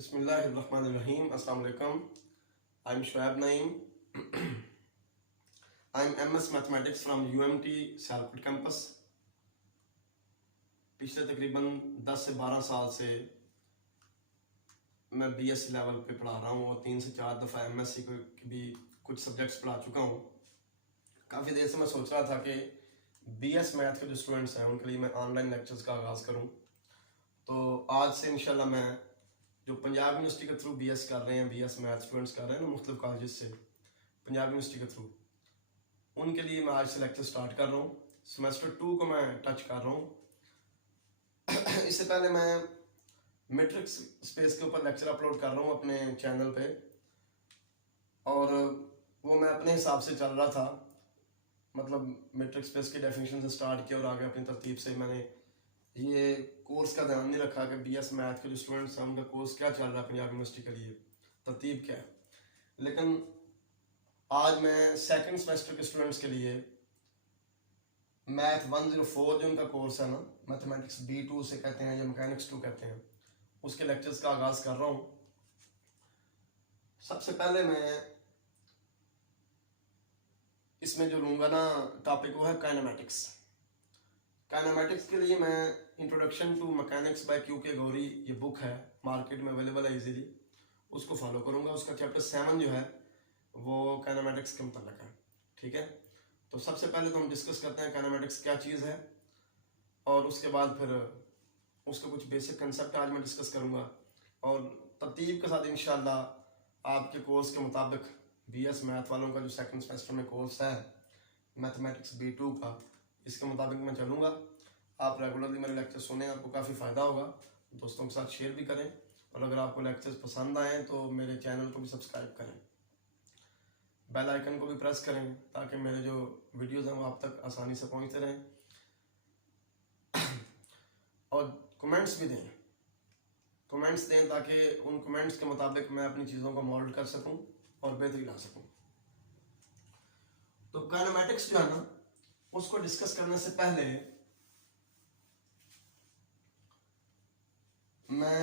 Bismillahirrahmanirrahim. Assalamu alaikum. I'm Shoaib Naeem. I'm MS Mathematics from UMT Sialkot campus. पिछले तकरीबन 10 से 12 साल से मैं BSc लेवल पे पढ़ा रहा हूँ और 3 से 4 दफ़ा MSc की भी कुछ सब्जेक्ट्स पढ़ा चुका हूँ। काफ़ी देर से मैं सोच रहा था कि BS मैथ के जो स्टूडेंट्स हैं उनके लिए मैं ऑनलाइन लेक्चर्स का आगाज़ करूँ। तो आज से इंशाल्लाह मैं जो पंजाब यूनिवर्सिटी के थ्रू BS कर रहे हैं, BS मैथ स्टूडेंट्स कर रहे हैं ना मुख्तलिफ कॉलेज से पंजाब यूनिवर्सिटी के थ्रू, उनके लिए मैं आज से लेक्चर स्टार्ट कर रहा हूँ। सेमेस्टर 2 को मैं टच कर रहा हूँ। इससे पहले मैं मैट्रिक्स स्पेस के ऊपर लेक्चर अपलोड कर रहा हूँ अपने चैनल पे, और वो मैं अपने हिसाब से चल रहा था, मतलब मैट्रिक्स स्पेस की डेफिनेशन से स्टार्ट किया और आगे अपनी तरतीब से मैंने ये कोर्स का ध्यान नहीं रखा कि BS मैथ के जो स्टूडेंट्स हैं उनका कोर्स क्या चल रहा है पंजाब यूनिवर्सिटी के लिए, तरतीब क्या है। लेकिन आज मैं सेकंड सेमेस्टर के स्टूडेंट्स के लिए मैथ 104 जो उनका कोर्स है ना, मैथमेटिक्स B2 से कहते हैं या मैकेनिक्स 2 कहते हैं, उसके लेक्चर्स का आगाज़ कर रहा हूँ। सबसे पहले मैं इसमें जो लूँगा ना टॉपिक वो है काइनेमेटिक्स। काइनेमेटिक्स के लिए मैं introduction to mechanics by QK Gauri, ये बुक है, मार्केट में अवेलेबल है इजीली, उसको फॉलो करूँगा। उसका चैप्टर 7 जो है वो काइनेमेटिक्स के मतलब है, ठीक है। तो सबसे पहले तो हम डिस्कस करते हैं काइनेमेटिक्स क्या चीज़ है, और उसके बाद फिर उसका कुछ बेसिक कंसेप्ट आज मैं डिस्कस करूँगा, और तरतीब के साथ इंशाल्लाह आपके कोर्स के मुताबिक BS मैथ वालों का जो सेकंड सेमेस्टर में कोर्स है मैथमेटिक्स B2 का, इसके मुताबिक मैं चलूँगा। आप रेगुलरली मेरे लेक्चर सुने, आपको काफ़ी फ़ायदा होगा, दोस्तों के साथ शेयर भी करें, और अगर आपको लेक्चर्स पसंद आए तो मेरे चैनल को भी सब्सक्राइब करें, बेल आइकन को भी प्रेस करें ताकि मेरे जो वीडियोस हैं वो आप तक आसानी से पहुंचते रहें, और कमेंट्स भी दें, कमेंट्स दें ताकि उन कमेंट्स के मुताबिक मैं अपनी चीज़ों को मॉडल कर सकूं और बेहतरी ला सकूं। तो काइनेमेटिक्स जो है ना, उसको डिस्कस करने से पहले मैं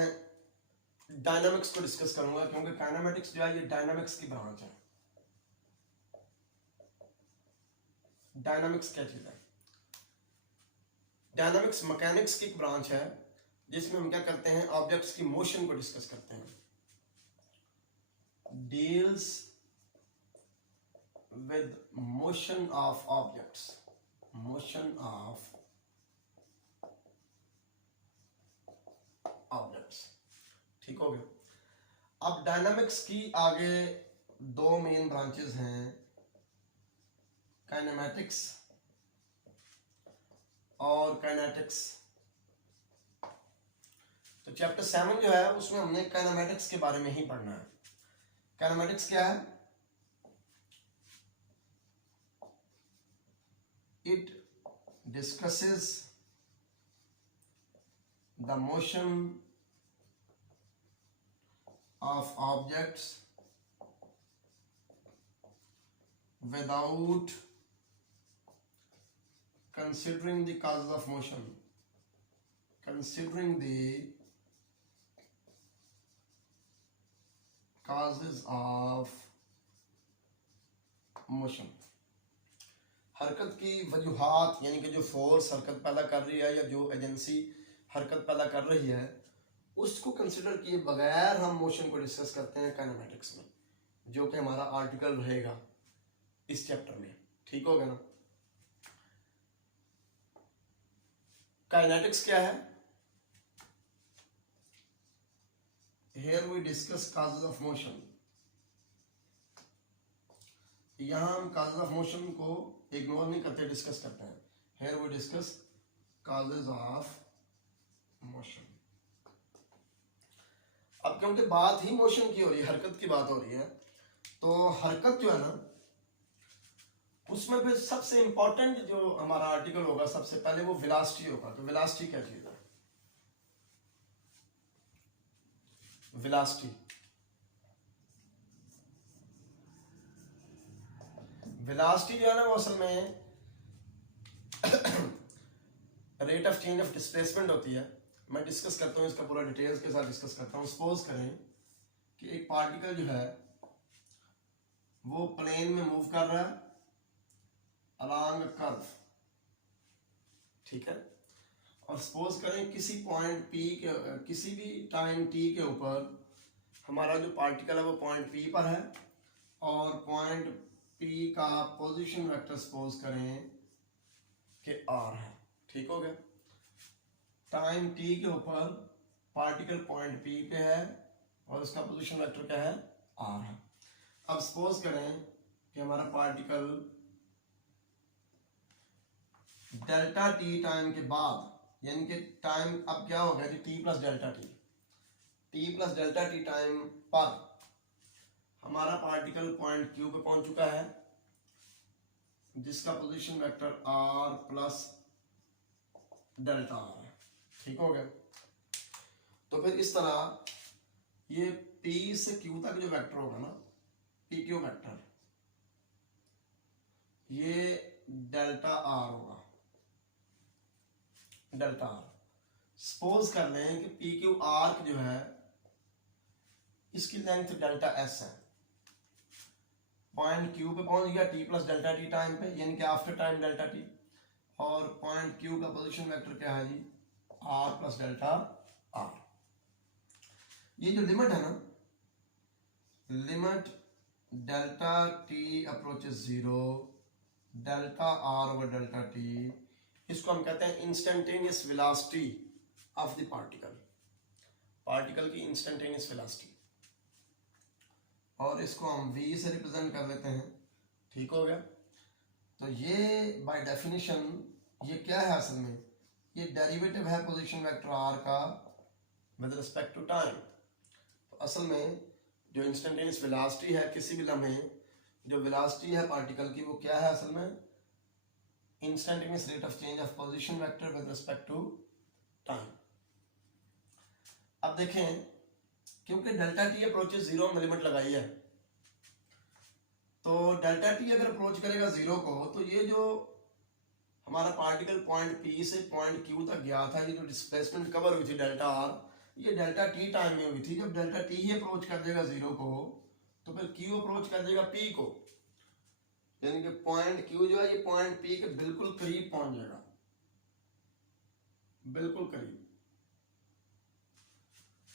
डायनामिक्स को डिस्कस करूंगा, क्योंकि काइनेमेटिक्स जो है ये डायनामिक्स की ब्रांच है। डायनामिक्स क्या चीज है? डायनामिक्स मैकेनिक्स की एक ब्रांच है जिसमें हम क्या करते हैं, ऑब्जेक्ट्स की मोशन को डिस्कस करते हैं। Deals with motion of objects, motion of objects, ठीक हो गया। अब डायनामिक्स की आगे दो मेन ब्रांचेस हैं, काइनेमेटिक्स और काइनेटिक्स। तो चैप्टर 7 जो है उसमें हमने काइनेमेटिक्स के बारे में ही पढ़ना है। काइनेमेटिक्स क्या है? It discusses the motion of objects without considering the causes of motion, considering the causes of motion। हरकत की वजूहात, यानी कि जो फोर्स हरकत पैदा कर रही है या जो एजेंसी हरकत पैदा कर रही है, उसको कंसिडर किए बगैर हम मोशन को डिस्कस करते हैं काइनेमेटिक्स में, जो कि हमारा आर्टिकल रहेगा इस चैप्टर में, ठीक होगा ना। काइनेटिक्स क्या है? Here we discuss causes of motion. यहां हम कॉजेज ऑफ मोशन को इग्नोर नहीं करते, डिस्कस करते हैं। Here we discuss causes of motion. अब क्योंकि बात ही मोशन की हो रही है, हरकत की बात हो रही है, तो हरकत जो है ना उसमें फिर सबसे इंपॉर्टेंट जो हमारा आर्टिकल होगा सबसे पहले वो वेलोसिटी होगा। तो वेलोसिटी क्या चीज है? वेलोसिटी, वेलोसिटी जो है ना वो असल में rate of change of displacement होती है। मैं डिस्कस करता हूँ इसका पूरा डिटेल्स के साथ डिस्कस करता हूँ। सपोज करें कि एक पार्टिकल जो है वो प्लेन में मूव कर रहा है अलोंग कर्व, ठीक है। और सपोज करें किसी पॉइंट पी के, किसी भी टाइम टी के ऊपर हमारा जो पार्टिकल है वो पॉइंट पी पर है और पॉइंट पी का पोजीशन वेक्टर सपोज करें कि आर है, ठीक हो गया। टाइम टी के ऊपर पार्टिकल पॉइंट पी पे है और उसका पोजीशन वेक्टर क्या है, आर है। अब सपोज करें कि हमारा पार्टिकल डेल्टा टी टाइम के बाद, यानी कि टाइम अब क्या हो गया जी, T plus delta T, T plus delta T time पर हमारा पार्टिकल पॉइंट क्यू पे पहुंच चुका है जिसका position vector r plus delta r है, ठीक हो गया। तो फिर इस तरह ये P से Q तक जो वेक्टर होगा ना, पी क्यू वेक्टर, ये डेल्टा आर होगा, डेल्टा आर। सपोज कर लें कि पी क्यू आर्क जो है इसकी लेंथ डेल्टा एस है, पॉइंट क्यू पे पहुंच गया T plus delta T time पे, यानी कि आफ्टर टाइम डेल्टा टी, और पॉइंट क्यू का पोजीशन वेक्टर क्या है जी, आर प्लस डेल्टा आर। ये जो लिमिट है ना, limit delta t approaches zero delta r over delta T, इसको हम कहते हैं instantaneous velocity of the particle, particle की इंस्टेंटेनियस वेलोसिटी, और इसको हम v से रिप्रेजेंट कर लेते हैं, ठीक हो गया। तो ये बाय डेफिनेशन ये क्या है असल में, ये डेरिवेटिव है पोजीशन वेक्टर r का विद रिस्पेक्ट टू टाइम। तो असल में जो इंस्टेंटेनियस वेलोसिटी है किसी भी लम्हे, जो वेलोसिटी है पार्टिकल की, वो क्या है असल में, instantaneous rate of change of position vector with respect to time. अब देखें, क्योंकि डेल्टा टी अप्रोचेस जीरो में लिमिट लगाई है, तो डेल्टा टी अगर अप्रोच करेगा जीरो को, तो ये जो हमारा पार्टिकल पॉइंट पी से पॉइंट क्यू तक गया था, ये जो डिस्प्लेसमेंट कवर हुई थी डेल्टा आर, ये डेल्टा टी टाइम में हुई थी। जब डेल्टा टी ही अप्रोच कर देगा जीरो को, तो फिर क्यू अप्रोच कर देगा पी को, यानी कि पॉइंट क्यू जो है ये पॉइंट पी के बिल्कुल करीब पहुंच जाएगा, बिल्कुल करीब।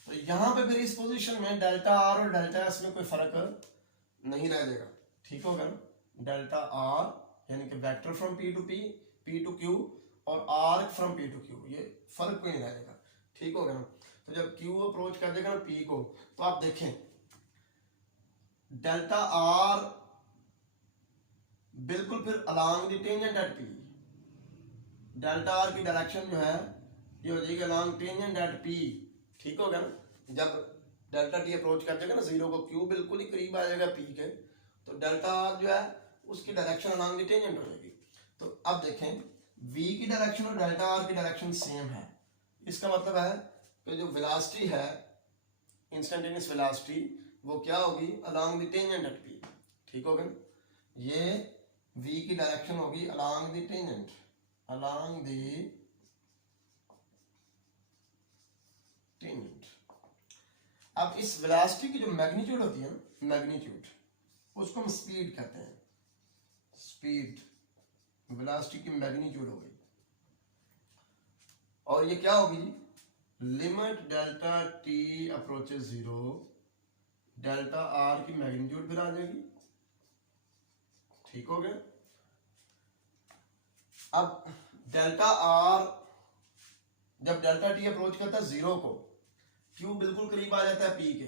तो यहां पे फिर इस पोजीशन में डेल्टा आर और डेल्टा एस में कोई फर्क नहीं रह जाएगा, ठीक होगा ना। डेल्टा आर यानी कि vector from P to P, P to Q, और arc from P to Q, ये फर्क कोई नहीं रह जाएगा, ठीक होगा ना। तो जब क्यू अप्रोच कर देगा ना पी को, तो आप देखें डेल्टा आर बिल्कुल फिर along the tangent at P, delta R की डायरेक्शन जो है ये हो जाएगी अलोंग टेंजेंट एट पी, ठीक होगा ना। जब डेल्टा टी अप्रोच कर देगा ना जीरो को, क्यू बिल्कुल ही करीब आ जाएगा पी के, तो डेल्टा आर जो है उसकी डायरेक्शन अलोंग द टेंजेंट हो जाएगी। तो अब देखें v की डायरेक्शन और डेल्टा आर की डायरेक्शन सेम है, इसका मतलब है कि जो वेलोसिटी है इंस्टेंटेनियस वेलोसिटी वो क्या होगी, along the tangent at P, ठीक होगा ना। ये v की डायरेक्शन होगी along the tangent, along the tangent. अब इस वेलोसिटी की जो मैग्नीट्यूड होती है ना, मैग्नीट्यूड, उसको हम स्पीड कहते हैं, स्पीड वेलोसिटी की मैग्नीट्यूड हो गई। और ये क्या होगी, limit delta t approaches zero, delta R की मैग्नीट्यूड फिर आ जाएगी, ठीक हो गया। अब डेल्टा आर जब डेल्टा टी अप्रोच करता है जीरो को, क्यू बिल्कुल करीब आ जाता है पी के,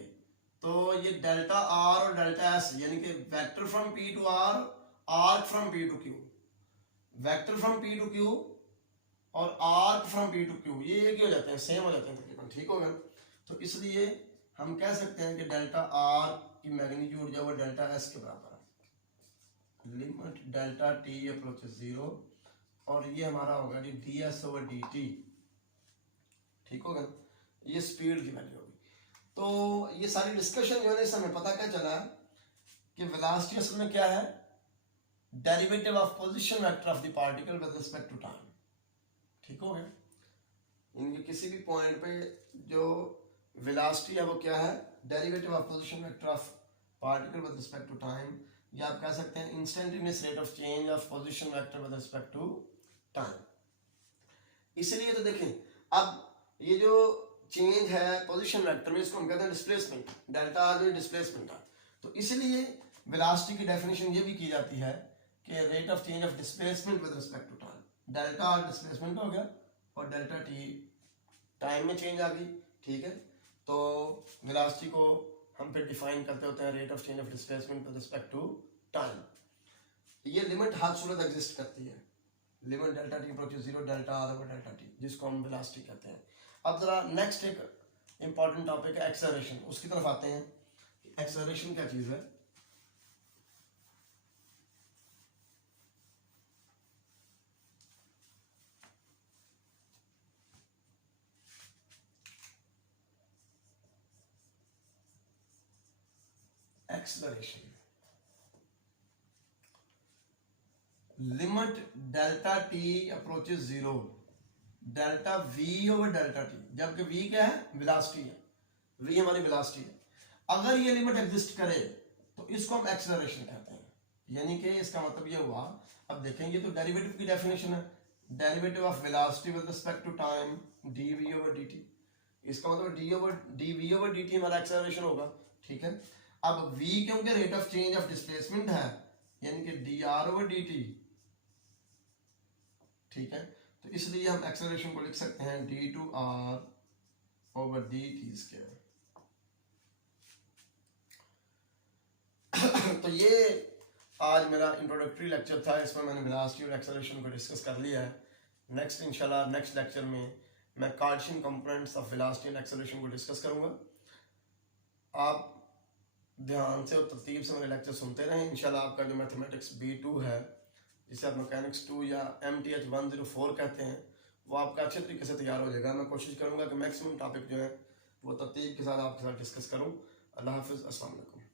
तो ये डेल्टा आर और डेल्टा एस यानी कि vector from P to R, arc from P to Q, vector from P to Q और arc from P to Q, ये एक ही हो जाते हैं, सेम हो जाते हैं तकरीबन, ठीक होगा। तो इसलिए हम कह सकते हैं कि डेल्टा आर की मैग्नीट्यूड जो है डेल्टा एस के बराबर है, limit delta t approaches zero, और ये हमारा होगा G D S over d t, ठीक होगा। ये स्पीड की वैल्यू होगी। तो ये सारी डिस्कशन जो है इससे हमें पता क्या चला कि वेलोसिटी असल में क्या है, derivative of position vector of the particle with respect to time, ठीक हो गया। इनके किसी भी पॉइंट पे जो वेलोसिटी है वो क्या है, derivative of position vector of particle with respect to time, या आप कह सकते हैं instantaneous rate of change of position vector with respect to time. इसलिए तो देखें, अब ये जो चेंज है पोजीशन वेक्टर में, इसको हम कहते हैं डिस्प्लेसमेंट, डेल्टा आर जो डिस्प्लेसमेंट है। तो इसलिए वेलोसिटी की डेफिनेशन ये भी की जाती है कि rate of change of displacement with respect to time, delta r displacement हो गया और डेल्टा टी टाइम में चेंज आ गई, ठीक है। तो वेलोसिटी को हम फिर डिफाइन करते होते हैं rate of change of displacement with respect to time. ये लिमिट हर सूरत एग्जिस्ट करती है, limit delta t approaches 0 delta r over delta t, जिसको हम वेलोसिटी कहते हैं। अब जरा नेक्स्ट एक इंपॉर्टेंट टॉपिक है एक्सेलरेशन, उसकी तरफ आते हैं। एक्सेलरेशन क्या चीज है? Acceleration, limit delta t approaches 0 delta we over delta T, जबकि वी क्या है, वेलोसिटी है, वी हमारी वेलोसिटी है। अगर ये लिमिट एग्जिस्ट करे तो इसको हम एक्सेलरेशन कहते हैं। यानी कि इसका मतलब ये हुआ, अब देखें ये तो डेरिवेटिव की डेफिनेशन है, derivative of velocity with respect to time d v over d t, इसका मतलब d v over d t हमारा एक्सेलरेशन होगा, ठीक है। अब v क्योंकि rate of change of displacement है, यानी कि d r over d t, ठीक है। तो इसलिए हम एक्सेलरेशन को लिख सकते हैं d two r over d t square. तो ये आज मेरा इंट्रोडक्टरी लेक्चर था, इसमें मैंने वेलोसिटी और एक्सेलरेशन को डिस्कस कर लिया है। नेक्स्ट इंशाल्लाह नेक्स्ट लेक्चर में मैं Cartesian components of velocity and acceleration को डिस्कस करूंगा। आप ध्यान से और तरतीब से मेरे लेक्चर सुनते रहें। इंशाल्लाह आपका जो मैथमेटिक्स B2 है, जिसे आप मैकेनिक्स 2 या MTH 104 कहते हैं, वो आपका अच्छे तरीके से तैयार हो जाएगा। मैं कोशिश करूंगा कि मैक्सिमम टॉपिक जो है वो तरतीब के साथ आपके साथ डिस्कस करूं। अल्लाह हाफिज़, अस्सलाम वालेकुम।